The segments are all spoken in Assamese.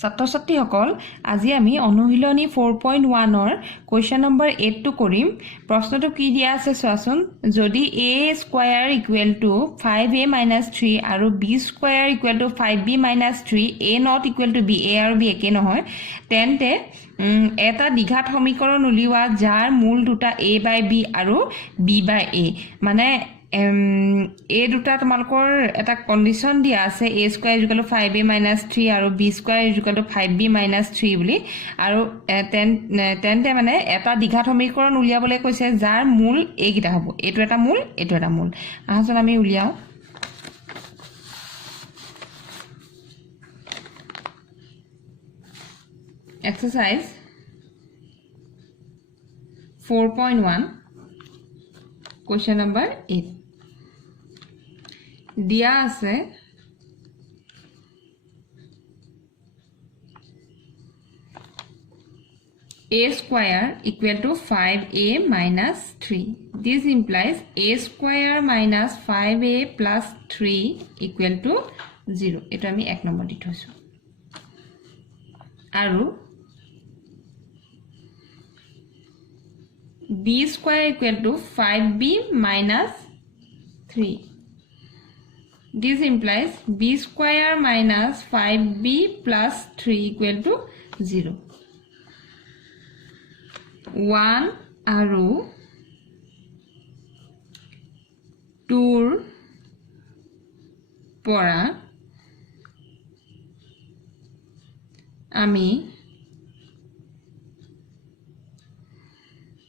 ছাত্ৰ-ছাত্ৰীসকল আজি আমি অনুশীলনী 4.1 ৰ কোৱেশ্চন নম্বৰ 8 টো কৰিম প্ৰশ্নটো কি দিয়া আছে চোৱাচোন যদি a square equal two 5a - 3 আৰু b square equal two 5b - 3 a not equal to b a আৰু b একে নহয় তেন্তে এটা দ্বিঘাত সমীকৰণ উলিওৱা যাৰ মূল দুটা a বাই b আৰু b বাই a মানে a দুটা তোমালকৰ এটা কন্ডিশন দিয়া আছে a square equal two 5a - 3 আৰু b square equal two 5b - 3 বুলি আৰু তেন্তে মানে এটা দ্বিঘাত সমীকৰণ উলিয়াবলৈ কৈছে যাৰ মূল a কিটা হ'ব এটো এটা মূল আহাচোন আমি উলিয়াও exercise 4.1 question number 8 দিয়া আছে a square equal to 5a minus 3 this implies a square minus 5a plus 3 equal to 0 এটো আমি এক নম্বৰ দি থৈছো আৰু b square equal to 5b minus 3 this implies b square minus 5b plus 3 equal to 0 1 আৰু 2 পৰা আমি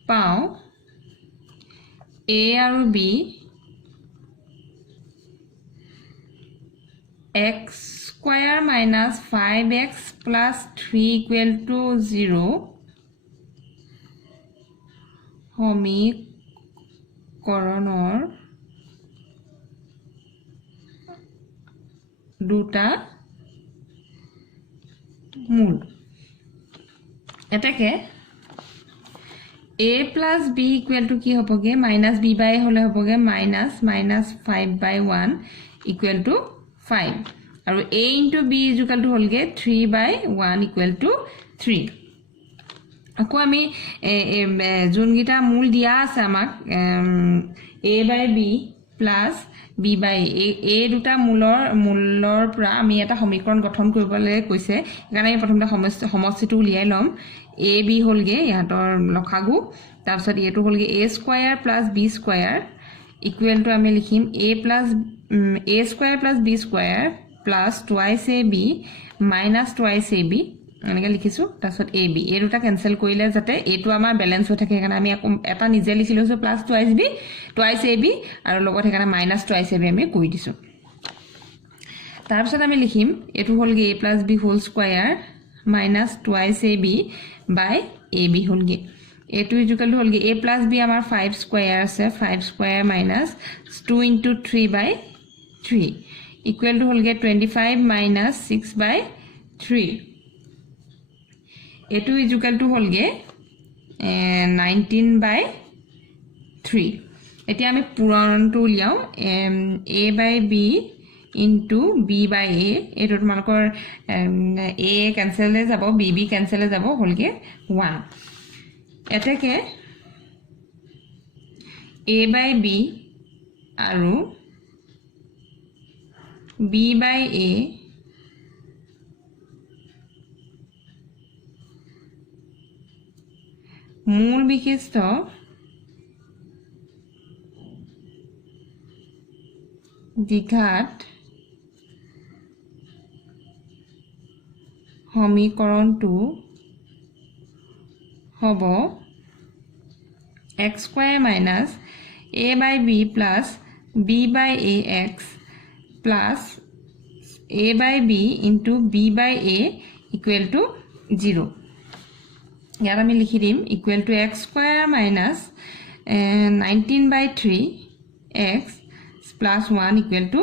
পাও a আৰু b x square minus 5x plus 3 equal to 0 সমীকৰণৰ দুটা মূল এটাকে a plus b equal to কি হবগে minus b by হলে হবগে minus 5/1 equal to 5 আৰু a into b is equal to হলগে 3/1 equal to 3 আকৌ আমি জুনগিটা মূল দিয়া আছে আমাক a by b plus b by a দুটা মূলৰ পৰা আমি এটা সমীকৰণ গঠন কৰিবলৈ কৈছে কাৰণ আমি প্ৰথমতে সমষ্টিটো উলিয়াই লম a b হলগে ইয়াতৰ লখাগু তাৰ পিছত এটো হলগে a square plus b square equal two আমি লিখিম a square plus b square plus twice ab minus twice ab এনেকৈ লিখিছো তাৰপিছত ab এই দুটা কেনসেল কৰিলে যাতে এটো আমাৰ ব্যালেন্স হৈ থাকে কাৰণ আমি এটা নিজে লিখিলৈছো plus twice ab আৰু লগত এখানে minus twice ab আমি কৰি দিছো তাৰপিছত আমি লিখিম এটো হলগে a plus b whole square minus twice ab by ab হলগে এটো ইকুৱেল টু হলগে a plus b আমাৰ 5 square আছে 5 square minus 2 into 3 by 3 equal to হলগে 25 minus 6 by 3 এটো ইকুৱেল টু হলগে 19 by 3 এতিয়া আমি পুৰণটো উলিয়াও a by b into b by a এটো তোমালকৰ a ক্যান্সেল যাব b ক্যান্সেল যাব হলগে 1 এটাকে a by b আৰু b by a মূল বিশিষ্ট দ্বিঘাত সমীকৰণটো হ'ব x square minus a by b plus b by ax plus a by b into b by a equal to 0 ইয়াত আমি লিখি দিম equal to x square minus 19 by 3 x plus 1 equal to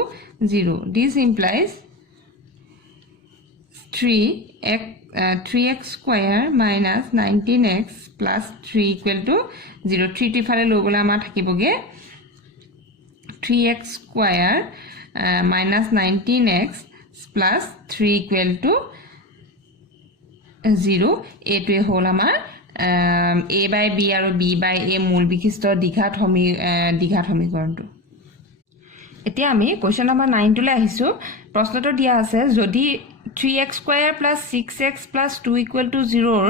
0 this implies 3x square minus 19x plus 3 equal to 0 3 T ফালে লগলা আমাৰ থাকিবগে 3x square minus 19x plus 3 equal to 0 এইটোৱে হ'ল আমাৰ a by b আৰু b by a মূল বিশিষ্ট দ্বিঘাত সমীকৰণটো এতিয়া আমি কোৱেশ্চন নম্বৰ 9 টোলৈ আহিছো প্ৰশ্নটো দিয়া আছে যদি 3x² + 6x + 2 = 0 ৰ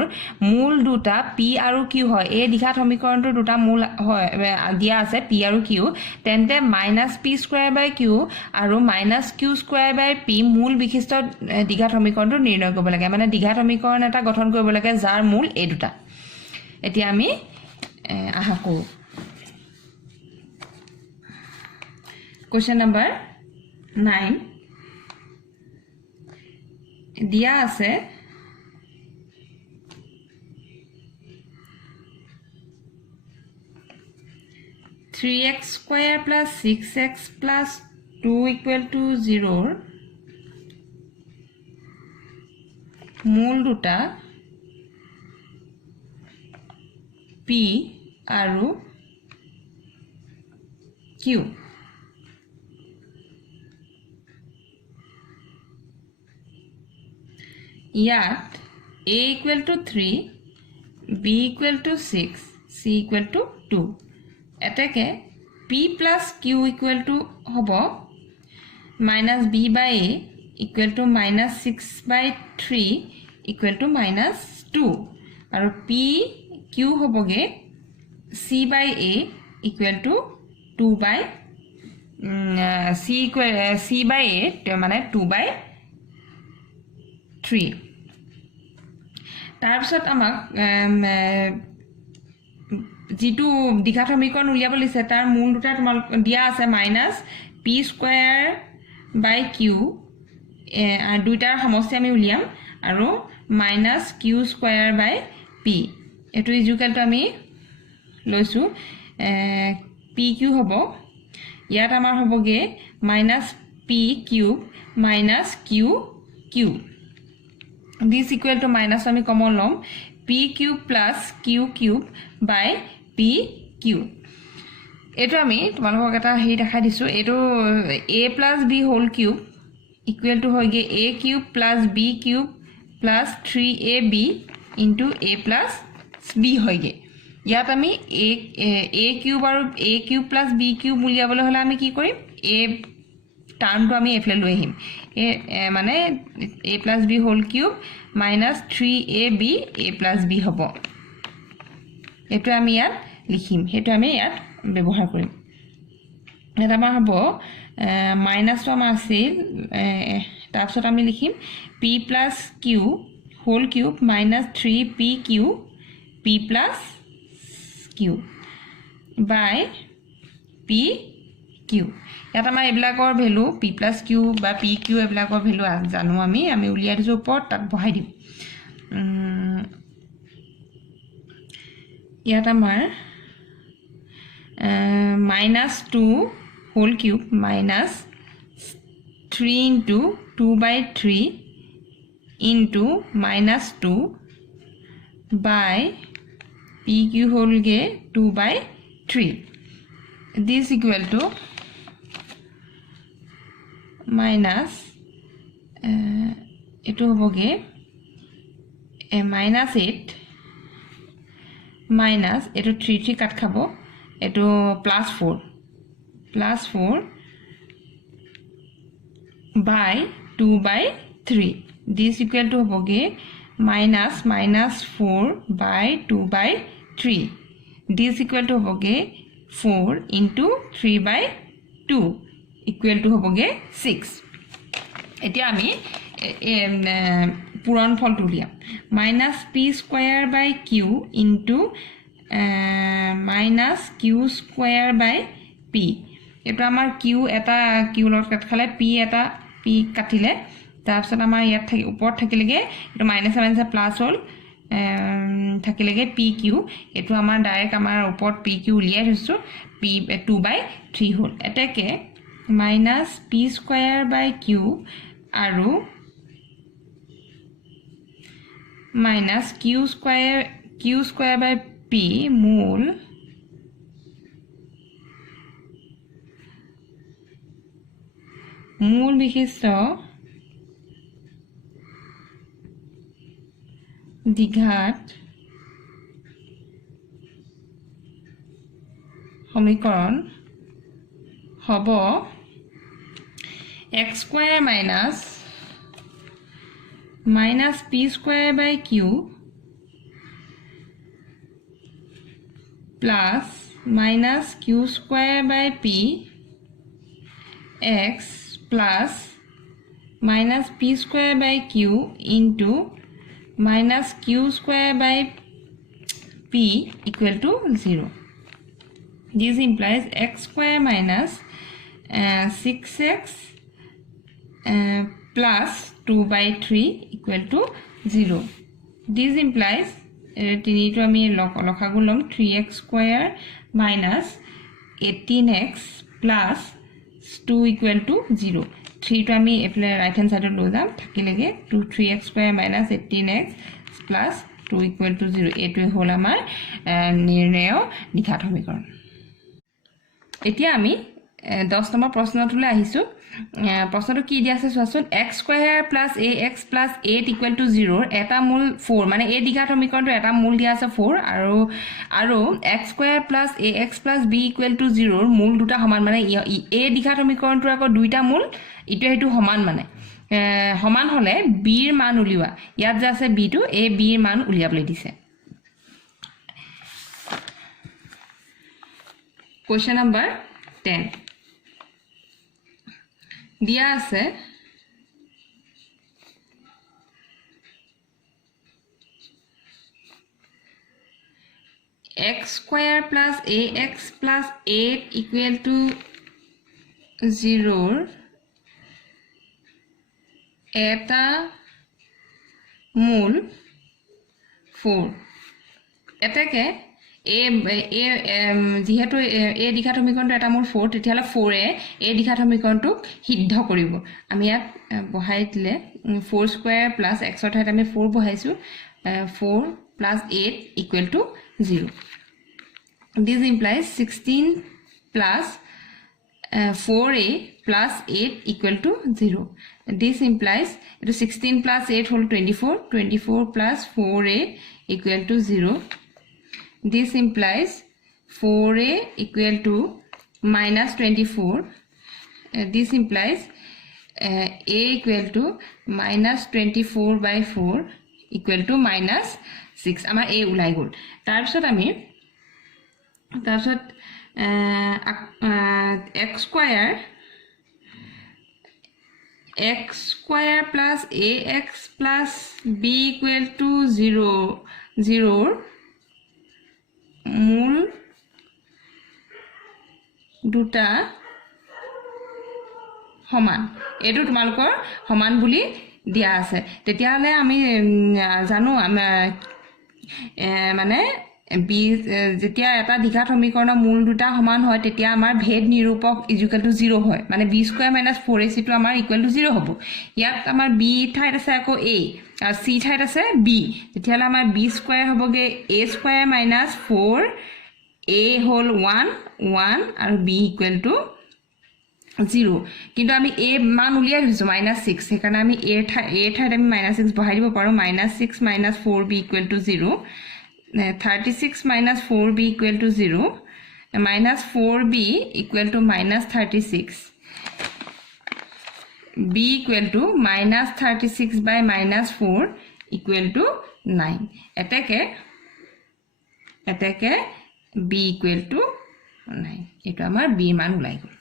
মূল দুটা p আৰু q হয় এই দ্বিঘাত সমীকৰণটো দুটা মূল হয় দিয়া আছে p আৰু q তেন্তে -p² / q আৰু -q² / p মূল বিশিষ্ট দ্বিঘাত সমীকৰণটো নিৰ্ণয় কৰিব লাগে মানে দ্বিঘাত সমীকৰণ এটা গঠন কৰিব লাগে যাৰ মূল এই দুটা এতিয়া আমি আহা কৰো Question number 9 দিয়া আছে 3x² + 6x + 2 = 0 ৰ মূল দুটা p আৰু q ইয়াত a = 3 b = 6 c = 2 এতেকে p + q হ'ব -b by a = -6/3 = -2 আৰু p q হ'বগে c by a = 2/c by a মানে 2/3 তাৰপিছত আমাক যেটো দ্বিঘাত সমীকৰণ উলিয়াব লিছে তাৰ মূল দুটা তোমাক দিয়া আছে -p² / q আৰ দুইটাৰ সমষ্টি আমি উলিয়াম আৰু -q² / p এটো ইকুৱেলটো আমি লৈছো pq হ'ব ইয়াত আমাৰ হ'বগে -p³ - qq this equal to minus আমি কমন লম p³ + q³ / pq এটো আমি তোমালোকক এটা হেই দেখাই দিছো এটো a + b whole cube equal to হয়গে a³ + b³ + 3ab into a + b হয়গে ইয়াত আমি a³ আৰু a³ + b³ উলিয়াবলৈ হলে আমি কি কৰিম a টাৰ্মটো আমি এফলে লৈ আহিম মানে a + b whole cube - 3ab a + b হ'ব এটো আমি ইয়াত লিখিম হেতু আমি ইয়াত ব্যৱহাৰ কৰিম এটা আমাৰ হ'ব মাইনাসটো আমাৰ আছিল তাৰপিছত আমি লিখিম p + q whole cube - 3pq p + q by pq ইয়াত আমাৰ এবিলাকৰ ভ্যালু p + q বা pq এবিলাকৰ ভ্যালু জানো আমি উলিয়াই দিছো ওপৰত তাত বহাই দিম ইয়াত আমাৰ -2 whole cube - 3 into 2/3 into -2 by pq whole ge 2/3 this equal to minus এটো হবগে -8 minus এটো 3 কাট খাবো এটো +4 by 2/3 this equal to হবগে -4 by 2/3 this equal to হবগে 4 into 3/2 equal to হবগে 6 এতিয়া আমি পূৰণ ফলটো উলিয়াম -p² / q into -q² / p এটো আমাৰ q এটা q লগত কাট খালে p এটা p কাটিলে তাৰপিছত আমাৰ ইয়াত থাকি ওপৰত থাকিলেগে এটো - প্লাস হল থাকিলেগে pq এটো আমাৰ ডাইৰেক্ট আমাৰ ওপৰত pq উলিয়াই থৈছো p 2/3 হল এটাকে -p² / q আৰু -q² / p মূল বিশিষ্ট দ্বিঘাত সমীকৰণ হ'ব x square minus p square by q plus minus q square by p x plus minus p square by q into minus q square by p equal to 0. This implies x square minus 6x plus 2 by 3 equal to 0. This implies 3x square minus 18x plus 2 equal to 0. 3 to ami right hand side lo jam thakilege 3x square minus 18x plus 2 equal to 0. Etu hol amar nirnayo dikhat সমীকরণ. এতিয়া আমি 10 নম্বৰ প্ৰশ্নটোলৈ আহিছো প্ৰশ্নটো কি দিয়া আছে চোৱাচোন x square plus ax plus 8 equal to 0 এটা মূল 4 মানে a দ্বিঘাত সমীকৰণটো এটা মূল দিয়া আছে 4 আৰু x square plus ax plus b equal to 0 ৰ মূল দুটা সমান মানে a দ্বিঘাত সমীকৰণটোৰ আকৌ দুইটা মূল ইটো হেতু সমান মানে সমান হলে b ৰ মান উলিওৱা ইয়াত যে আছে b টো a b ৰ মান উলিয়াবলৈ দিছে Question number 10. Dia আছে x square plus ax plus 8 equal to 0 eta মূল 4 এটাকে যেহেতু এ দ্বিঘাত সমীকৰণটো এটা মূল 4 তেতিয়ালে 4 এ দ্বিঘাত সমীকৰণটোক সিদ্ধ কৰিব আমি ইয়াত বহাই দিলে 4 স্কয়াৰ প্লাস x ৰ ঠাইত আমি 4 বহাইছো 4 plus 8 equal to 0 this implies 16 plus 4a plus 8 equal to 0 this implies 16 plus 8 whole 24 plus 4a equal to 0 This implies 4a equal to minus 24. This implies a equal to minus 24 by 4 equal to minus 6. Amar a ulai gol. Tarpisot ami x square plus ax plus b equal to 0 মূল দুটা সমান এটো তোমালকৰ সমান বুলি দিয়া আছে তেতিয়ালে আমি জানো মানে যেতিয়া এটা দ্বিঘাত সমীকৰণৰ মূল দুটা সমান হয় তেতিয়া আমাৰ ভেদ নিৰূপক ইকুৱেল টু 0 হয় মানে b স্কয়াৰ মাইনাস 4ac টো আমাৰ ইকুৱেল টু 0 হ'ব ইয়াত আমাৰ b ঠাইত আছে আকৌ a আৰু c ঠাইত আছে b তেতিয়ালে আমাৰ b স্কয়াৰ হ'বগে a square minus 4 a whole 1 আৰু b ইকুৱেল টু 0 কিন্তু আমি a মান উলিয়াই দিছো -6 সেইকাৰণে আমি a ঠাইত আমি -6 বহাই দিব পাৰো -6 - 4b equal to 0 36 minus 4b equal to 0 minus 4b equal to minus 36 b equal to minus 36 by minus 4 equal to 9 etake b equal to 9 eto amar b মান ulai gol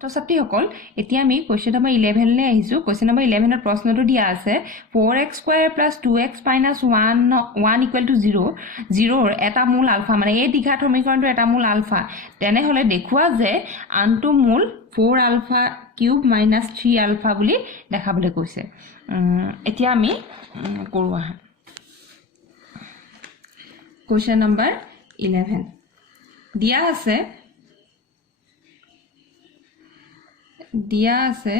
তো ছাত্ৰী সকল এতিয়া আমি কোৱেশ্চন নম্বৰ 11 লে আহিছো কোৱেশ্চন নম্বৰ 11 ৰ প্ৰশ্নটো দিয়া আছে 4x square plus 2x minus 1 equal to 0 0 ৰ এটা মূল আলফা মানে এই দ্বিঘাত সমীকৰণটো এটা মূল আলফা তেনে হলে দেখুৱা যে আনটো মূল 4 আলফা কিউব minus 3 আলফা বুলি দেখাবলৈ কৈছে এতিয়া আমি কৰো আহা কোৱেশ্চন নম্বৰ 11 দিয়া আছে আছে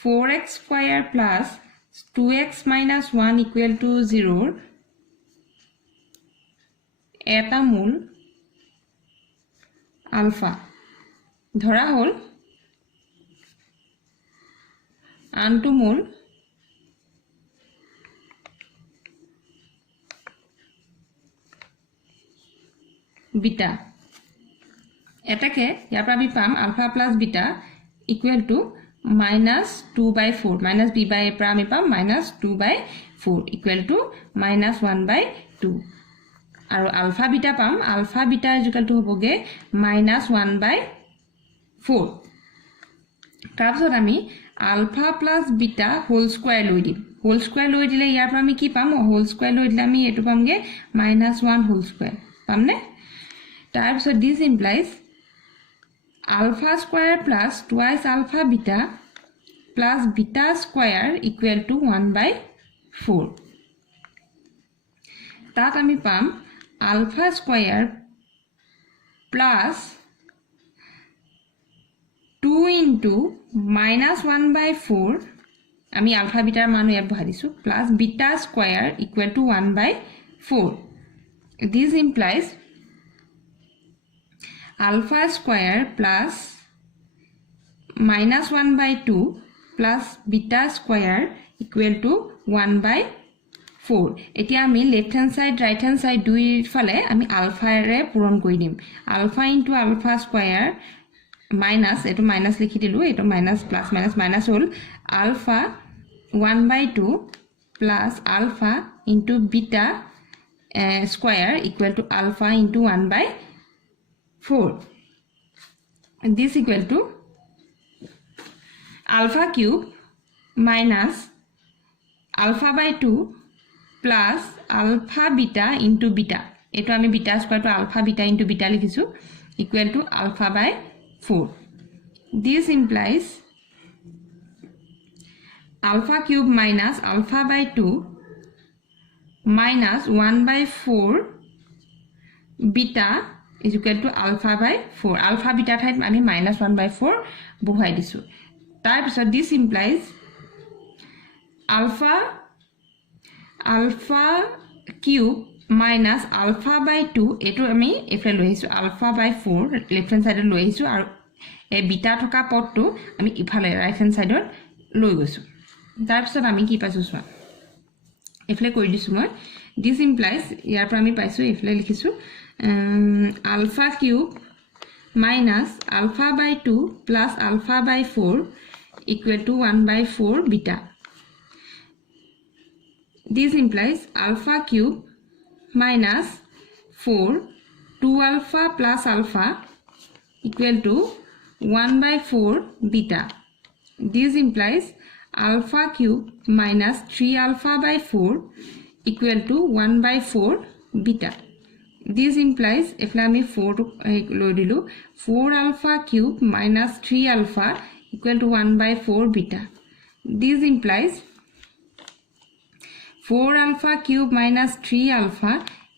4x square plus 2x minus 1 equal to 0 এটা মূল আলফা ধৰা হল আনটো মূল বিটা এটাকে ইয়াৰ পৰা আমি পাম alpha plus beta equal to -2/4 -b by পৰা আমি পাম -2/4 ইকুৱেল টু -1/2 আৰু আলফা বিটা পাম আলফা বিটা ইকুৱেল টু হ'বগে -1/4 তাৰপিছত আমি alpha plus beta whole square লৈ দিম হোল স্কয়াৰ লৈ দিলে ইয়াৰ পৰা আমি কি পাম হোল স্কয়াৰ লৈ দিলে আমি এটো পামগে -1 হোল স্কয়াৰ পামনে তাৰপিছত this implies alpha square plus twice alpha beta plus beta square equal to 1/4 তাত আমি পাম alpha square plus 2 into -1/4 আমি alpha beta ৰ মান ইয়াত বহাই দিছো plus beta square equal to 1/4 this implies alpha square plus -1/2 plus beta square equal to 1/4 এতিয়া আমি left hand side right hand side দুই ফালে আমি আলফা ৰে পূৰণ কৰি দিম alpha into alpha square minus এটো মাইনাস লিখি দিলু এটো মাইনাস প্লাস মাইনাস মাইনাস হল alpha 1/2 plus alpha into beta square equal to alpha into 1/4 this equal to alpha cube minus alpha by 2 plus alpha beta into beta eto ami beta square to alpha beta into beta likhisu equal to alpha by 4 this implies alpha cube minus alpha by 2 minus 1/4 beta is equal to alpha by 4 alpha beta ঠাইত আমি -1/4 বহাই দিছো তাৰ পিছত this implies alpha cube minus alpha by 2 এটো আমি এফলে লৈ আহিছো alpha by 4 লেফট হ্যান্ড সাইডত লৈ আহিছো আৰু এই বিটা থকা পদটো আমি ইফালে ৰাইট হ্যান্ড সাইডত লৈ গৈছো তাৰ পিছত আমি কি পাইছো সোৱা এফলে কৰি দিছো মই this implies ইয়াৰ পৰা আমি পাইছো এফলে লিখিছো alpha cube minus alpha by 2 plus alpha by 4 equal to 1/4 beta this implies alpha cube minus 4 2 alpha plus alpha equal to 1/4 beta this implies alpha cube minus 3 alpha by 4 equal to 1/4 beta this implies if আমি 4 লৈ দিলু 4 alpha cube minus 3 alpha equal to 1/4 beta this implies 4 alpha cube minus 3 alpha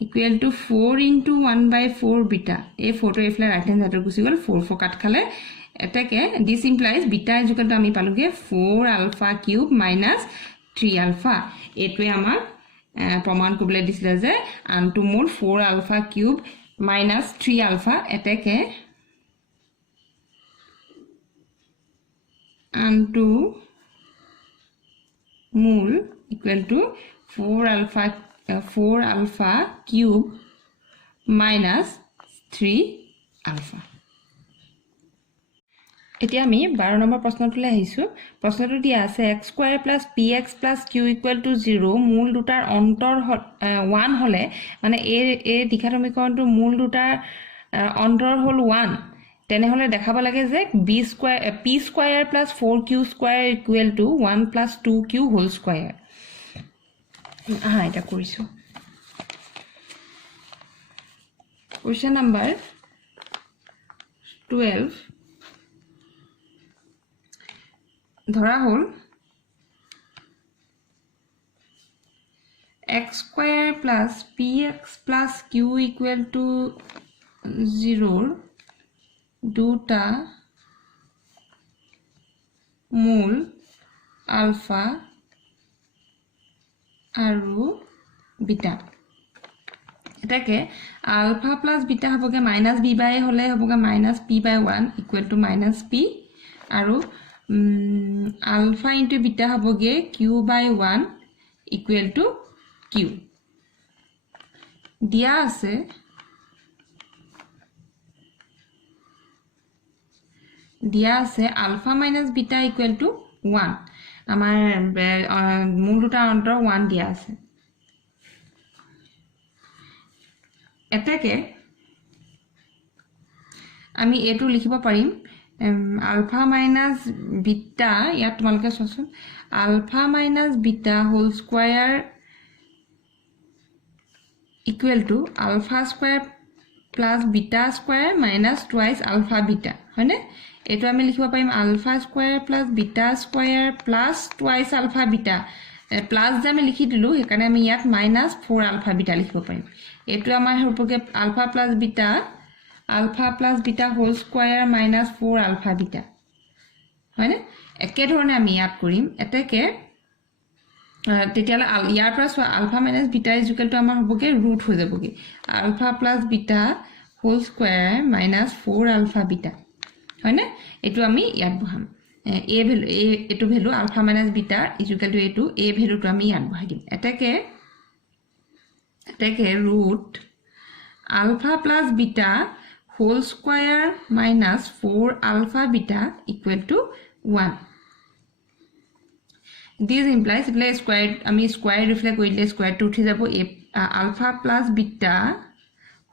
equal to 4 into 1/4 beta এই 4 to ifle right hand side গুছি গল 4 কাট খালে এটাকে this implies beta is equal to আমি পালুগে 4 alpha cube minus 3 alpha এটোৱে আমাৰ প্ৰমাণ কৰিবলৈ দিছিল যে আনটো মূল 4 alpha cube minus 3 alpha এটাকে আনটো মূল equal to 4 alpha cube minus 3 alpha এতিয়া আমি 12 নম্বৰ প্ৰশ্নটোলৈ আহিছো প্ৰশ্নটো দিয়া আছে x square plus px plus q equal to 0 মূল দুটাৰ অন্তৰ 1 হলে মানে এই দ্বিঘাতমীকৰণটো মূল দুটাৰ অন্তৰ হল 1 তেনে হলে দেখাব লাগে যে p square plus 4q square equal to 1 plus 2q whole square এটা কৰিছো question number 12 ধৰা হল x square plus px plus q equal to 0 দুটা মূল alpha আৰু বিটা এটাকে alpha plus beta হবগে -b by হলে হবগে -p/1 equal to -p আৰু alpha into beta হবগে q/1 equal to q দিয়া আছে দিয়া আছে alpha minus beta equal to 1 আমাৰ মূল দুটা অন্তৰ 1 দিয়া আছে এটাকে আমি এটো লিখিব পাৰিম আলফা মাইনাস বিটা ইয়াত তোমালকে চোৱাচোন alpha minus beta whole square equal to alpha square plus beta square minus twice alpha beta হয়নে এটো আমি লিখিব পাৰিম alpha square plus beta square plus twice alpha beta plus যে আমি লিখি দিলো হেকাৰণে আমি ইয়াত মাইনাস 4 আলফা বিটা লিখিব পাৰিম এটো আমাৰ হ'বগে alpha plus beta whole square minus 4 alpha beta হয়নে একে ধৰণে আমি ইয়াত কৰিম এটাকে তেতিয়ালে ইয়াৰ পৰা alpha minus beta equal to আমাৰ হ'বগে ৰুট হৈ যাবগে alpha plus beta whole square minus 4 alpha beta হয়নে এটো আমি ইয়াত বহাম a ভ্যালু এটো value alpha minus beta equal to এটো a ভ্যালুটো আমি ইয়াত বহাই দিম এটাকে root alpha plus beta whole square minus 4 alpha beta equal to 1 this implies એટલે સ્ક્વેર আমি স্কয়াৰ ৰিফ্লেক্ট কৰিলে স্কয়াৰটো উঠি যাব ULFA plus beta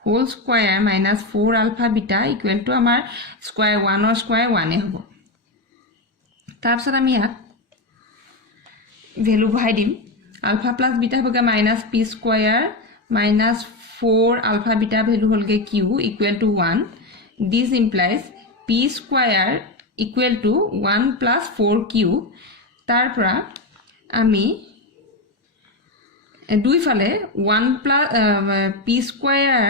whole square minus 4 alpha beta equal to আমাৰ স্কয়াৰ 1 অৰ স্কয়াৰ 1 এ হ'ব তাৰপিছত আমি ইয়াত ভ্যালু বহাই দিম আলফা প্লাস বিটা হ'বগে minus p square minus 4 alpha beta value হ'লগে q equal to 1 this implies p square equal to 1 plus 4q তাৰপৰা আমি দুই ফালে 1 plus p square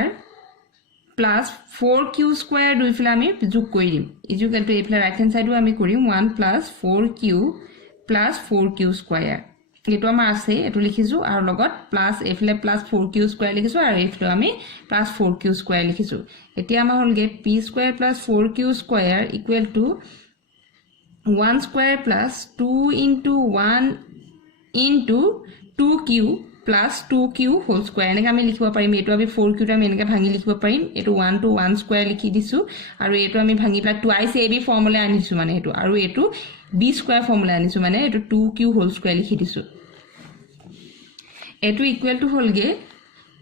plus 4q square দুই ফালে আমি যোগ কৰি দিম ইকুৱেল টু এইফালে ৰাইট হ্যান্ড সাইডও আমি কৰিম 1 plus 4q plus 4q square এটো আমাৰ আছে এটো লিখিছো আৰু লগত প্লাস এইফালে প্লাস 4q স্কয়াৰ লিখিছো আৰু এইফালে আমি প্লাস 4q স্কয়াৰ লিখিছো এতিয়া আমাৰ হ'লগে p square plus 4q square equal to 1 square plus 2 into 1 into 2q plus 2q whole square এনেকে আমি লিখিব পাৰিম এটো আমি 4q টা আমি এনেকে ভাঙি লিখিব পাৰিম এটো 1 to 1 square লিখি দিছো আৰু এটো আমি ভাঙি প্লা টুৱাইস ab ফৰ্মুলা আনিছো মানে এটো আৰু এটো b square ফৰ্মুলা আনিছো মানে এটো 2q whole square লিখি দিছো এটো ইকুৱেল টু হ'লগে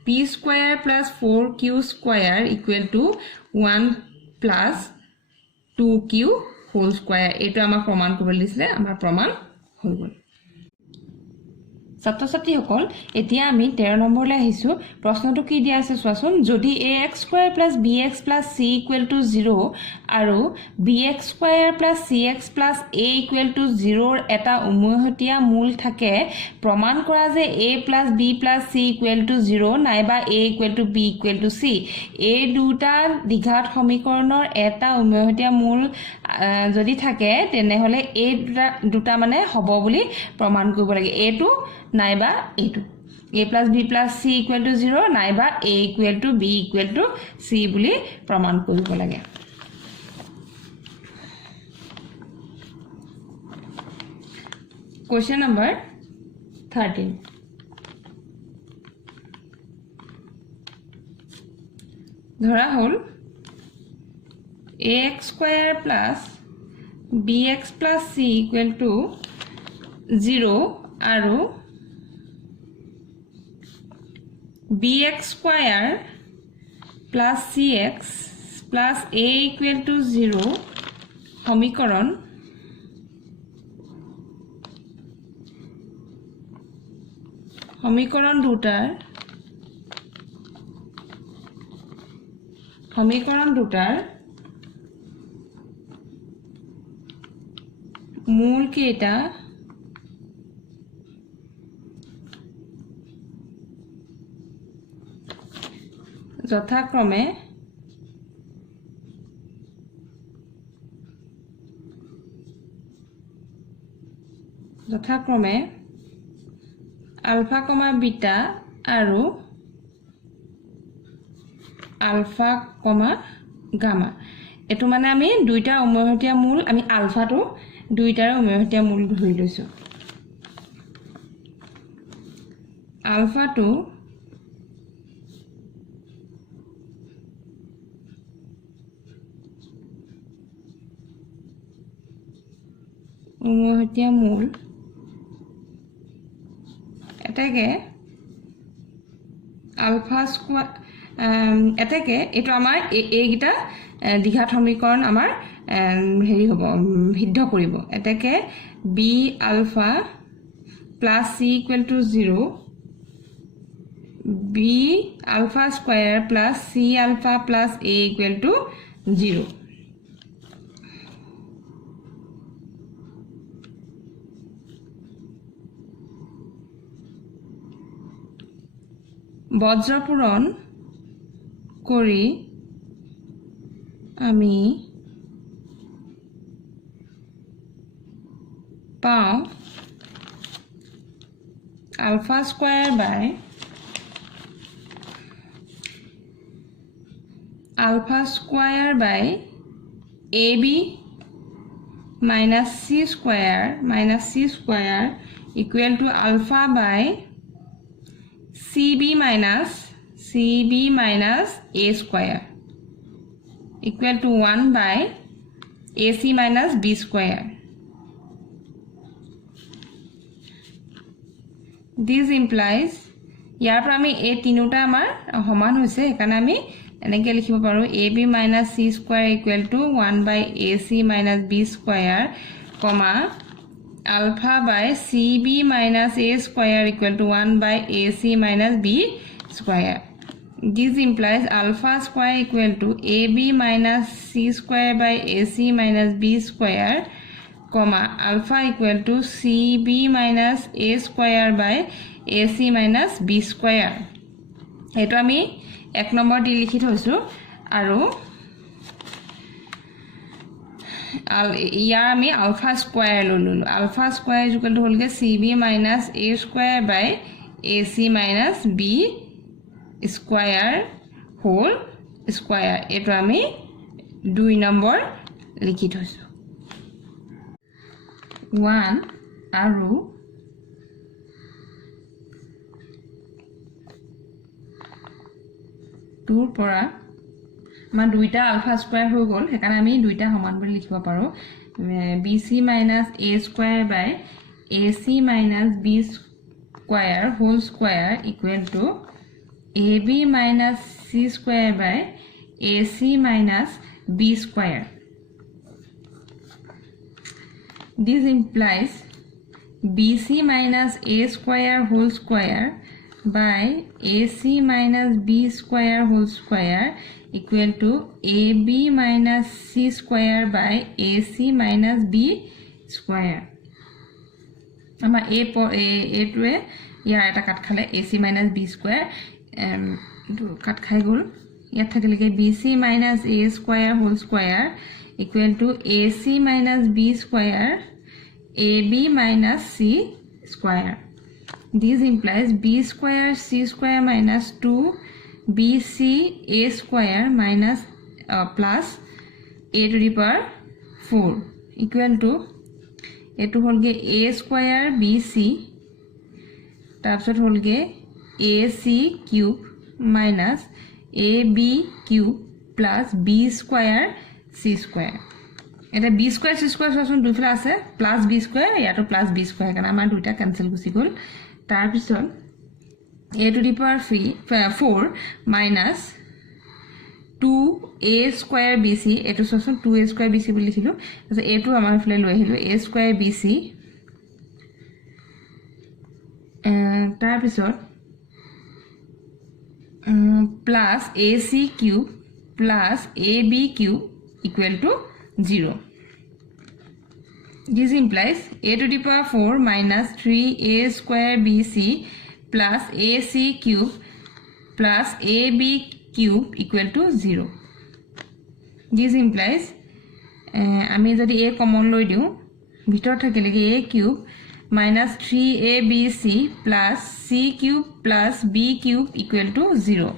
p square plus 4q square equal to 1 plus 2q whole square এটো আমাৰ প্ৰমাণ কৰিব দিছিলে আমাৰ প্ৰমাণ হৈ গল ছাত্ৰ ছাত্ৰী সকল এতিয়া আমি 13 নম্বৰলৈ আহিছো প্ৰশ্নটো কি দিয়া আছে চোৱাচোন যদি ax² + bx + c = 0 আৰু bx² + cx + a = 0 ৰ এটা উমৈহতীয়া মূল থাকে প্ৰমাণ কৰা যে a + b + c = 0 নাইবা a = b = c এই দুটা দ্বিঘাত সমীকৰণৰ এটা উমৈহতীয়া মূল যদি থাকে তেনেহলে এই দুটা মানে হ'ব বুলি প্ৰমাণ কৰিব লাগে এটো নাইবা এটো a + b + c = 0 নাইবা a = b = c বুলি প্ৰমাণ কৰিব লাগে Question number 13 ধৰা হল ax² + bx + c = 0 আৰু bx² + cx + a = 0 সমীকৰণ দুটাৰ মূল কেইটা যথাক্ৰমে আলফা, বিটা আৰু আলফা, গামা এটো মানে আমি দুইটা উমৈহতীয়া মূল আমি আলফাটো দুইটাৰ উমৈহতীয়া মূল ধৰি লৈছো আলফাটো সমমিতীয় মূল এটাকে আলফা স্কোয়াৰ এটাকে এইটো আমাৰ এইগিটা দ্বিঘাত সমীকৰণ আমাৰ হেৰি হ'ব সিদ্ধ কৰিব এটাকে b alpha plus c equal to 0 b alpha square plus c alpha plus a equal to 0 বজ্রপূরণ করি আমি পাও alpha square by alpha square by ab minus c square equal to alpha by cb minus a square equal to 1 by ac minus b square. This implies ইয়াৰ পৰা আমি এই তিনিটা আমাৰ সমান হৈছে সেইকাৰণে আমি এনেকৈ লিখিব পাৰো ab minus c square equal to 1 by ac minus b square comma alpha by cb minus a square equal to 1 by ac minus b square. This implies alpha square equal to ab minus c square by ac minus b square comma alpha equal to cb minus a square by ac minus b square. এটো আমি এক নম্বৰ দি লিখি থৈছো আৰু ইয়াৰ আমি আলফা স্কয়াৰ ললো আলফা স্কয়াৰ ইকুৱেল টু হলগে cb minus a square by ac minus b square whole square. এটো আমি 2 নম্বৰ লিখি থৈছো 1 আৰু 2 পৰা আমাৰ দুইটা আলফা স্কয়াৰ হৈ গল সেইকাৰণে আমি দুইটা সমান বুলি লিখিব পাৰো bc minus a square by ac minus b square whole square equal to ab minus c square by ac minus b square. This implies bc minus a square whole square by ac minus b square whole square equal to ab minus c square by ac minus b square. আমাৰ a টোৱে ইয়াৰ এটা কাট খালে ac minus b square এটো কাট খাই গল ইয়াত থাকিলে bc minus a square whole square equal to ac minus b square ab minus c square. This implies b square c square minus 2 bc a square minus plus a to the power 4 equal to etu holge a square bc তাৰপিছত holge ac cube minus ab cube plus b square c square. এটা b square c square সমান দুইফালে আছে plus b square ইয়াটো plus b square কাৰণ আমাৰ দুইটা ক্যান্সেল গুচি গল তাৰপিছত a to the power 4 minus 2a square bc এটো সমান 2a square bc বুলি লিখিলো তাৰপিছত a টো আমাৰ ফলে লৈ আহিলো a square bc তাৰপিছত plus ac cube plus ab cube equal to 0. This implies a to the power 4 minus 3a square bc plus ac cube plus ab cube equal to 0. This implies আমি যদি a কমন লৈ দিও ভিতৰত থাকিলে a cube minus 3abc plus c cube plus b cube equal to 0.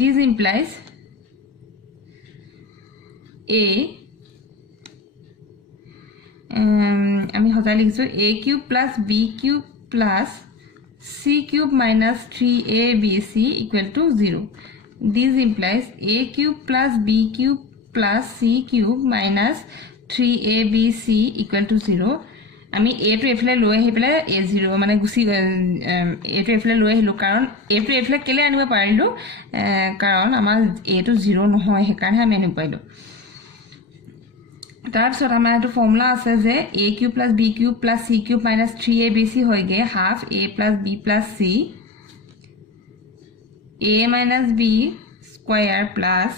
This implies a আমি হতাই লিখিছো a cube plus b cube plus c cube minus 3abc equal to 0. This implies a cube plus b cube plus c cube minus 3abc equal to 0 আমি a to এফলে লৈ আহি পেলে a0 মানে গুছি a to এফলে লৈ আহিলো কাৰণ a to এফলে কেলে আনিব পাৰিলো কাৰণ আমাৰ a to 0 নহয় হে কাৰণে আমি আনিব পাৰিলো তাৰ পিছত আমাৰ এটো ফৰ্মুলা আছে যে a³ + b³ + c³ - 3abc হয়গে half a + b + c a - b square plus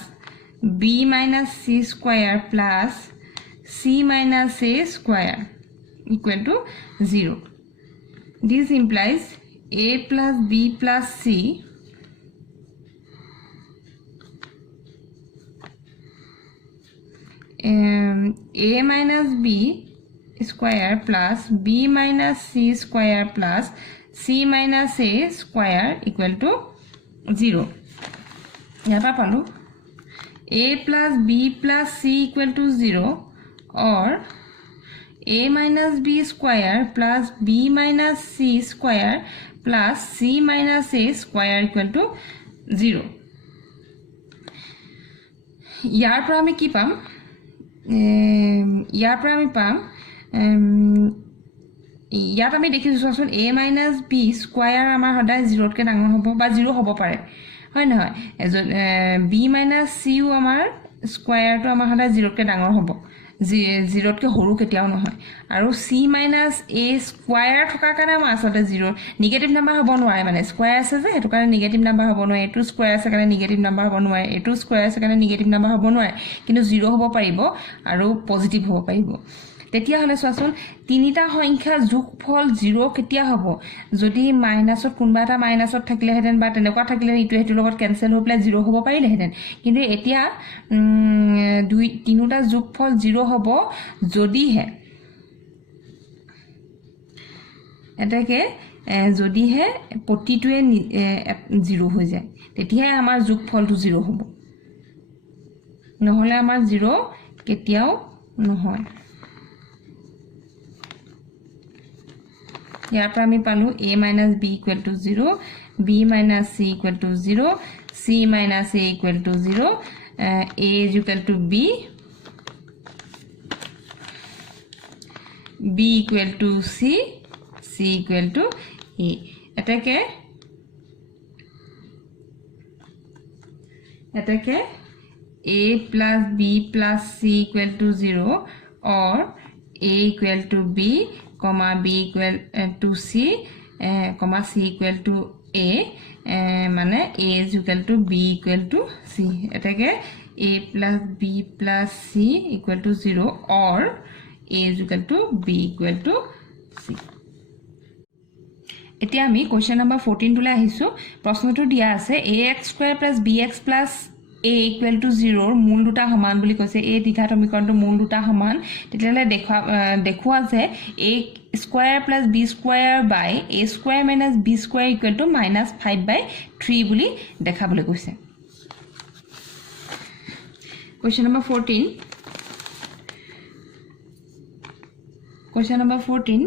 b - c square plus c - a square equal to 0. This implies a plus b plus c a minus b square plus b minus c square plus c minus a square equal to 0. यहाँ पालो a plus b plus c equal to 0 or a minus b square plus b minus c square plus c minus a square equal to 0. यार पर हमें की पाम यार पर हमें पाम ইয়াত আমি দেখিছো চোন a - b স্কয়ার আমাৰ সদায় 0 কে ডাঙৰ হ'ব বা 0 হ'ব পাৰে হয় নহয় b - c ও আমাৰ স্কয়াৰটো আমাৰ সদায় 0 কে ডাঙৰ হ'ব 0 কে সৰু কেতিয়াও নহয় আৰু c - a স্কয়াৰ থকা কাৰণে আমাৰ আসলে 0 নিগেটিভ নাম্বাৰ হ'ব নোৱাৰে মানে স্কয়াৰ আছে যে হেতু কাৰণে নিগেটিভ নাম্বাৰ হ'ব নোৱাৰে এটো স্কয়াৰ আছে কাৰণে নিগেটিভ নাম্বাৰ হ'ব নোৱাৰে এটো স্কয়াৰ আছে কাৰণে নিগেটিভ নাম্বাৰ হ'ব নোৱাৰে কিন্তু 0 হ'ব পাৰিব আৰু পজিটিভ হ'ব পাৰিব তেতিয়া হলে চোৱাচোন তিনিটা সংখ্যা যোগফল 0 কেতিয়া হ'ব যদি মাইনাসত কোনবা এটা মাইনাসত থাকিলে হেতেন বা তেনেকুৱা থাকিলে ইটো হেতু লগত ক্যান্সেল হৈ পেলাই 0 হ'ব পাৰিলে হেতেন কিন্তু এতিয়া দুই তিনিটা যোগফল 0 হ'ব যদিহে এটাকে যদিহে প্ৰতিটোৱে 0 হৈ যায় তেতিয়াহে আমাৰ যোগফলটো 0 হ'ব নহলে আমাৰ 0 কেতিয়াও নহয় ইয়াৰ পৰা আমি পালো a - b = 0 b - c = 0 c - a = 0 a = b b = c c = a এটাকে a plus b plus c = 0 or a = b comma b = c comma c = a মানে a = b = c এটাকে a plus b plus c = 0 or a = b = c এতিয়া আমি কোৱেশ্চন নম্বৰ 14 টুলে আহিছো প্ৰশ্নটো দিয়া আছে ax² + bx + a = 0 মূল দুটা সমান বুলি কৈছে এই দ্বিঘাত সমীকৰণটো মূল দুটা সমান তেতিয়ালে দেখুৱা যে a² + b² / a² - b² = -5/3 বুলি দেখাবলৈ কৈছে কোৱেশ্চন নম্বৰ 14 কোৱেশ্চন নম্বৰ 14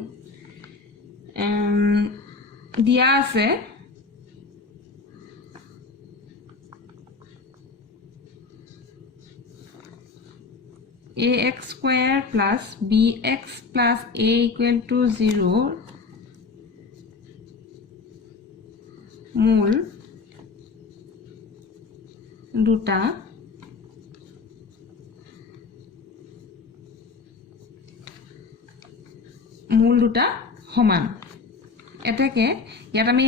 দিয়া আছে ax² + bx + a = 0 মূল দুটা সমান এটাকে ইয়াত আমি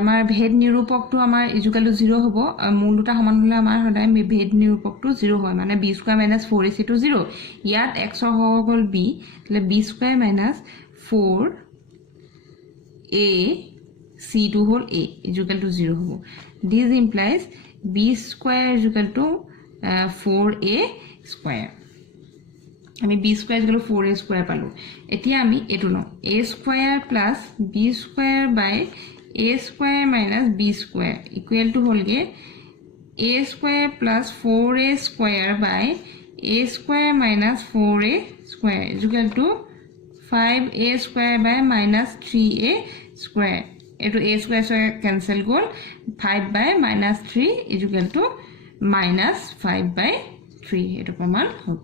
আমাৰ ভেদ নিৰূপকটো আমাৰ ইকুৱেল টু 0 হ'ব মূল দুটা সমান হলে আমাৰ সদায় ভেদ নিৰূপকটো 0 হয় মানে b² - 4ac টো 0 ইয়াত x হৈ গল b তাহলে b² - 4ac টো হল a ইকুৱেল টু 0 হ'ব this implies b² = 4a² আমি b² = 4a² পালো এতিয়া আমি এটো লও a² + b² / a² - b² equal to হলগে a² + 4a² / a² - 4a² equal to 5a² / -3a² এটো a² cancel goal 5/-3 equal to -5/3 এটো প্ৰমাণ হ'ব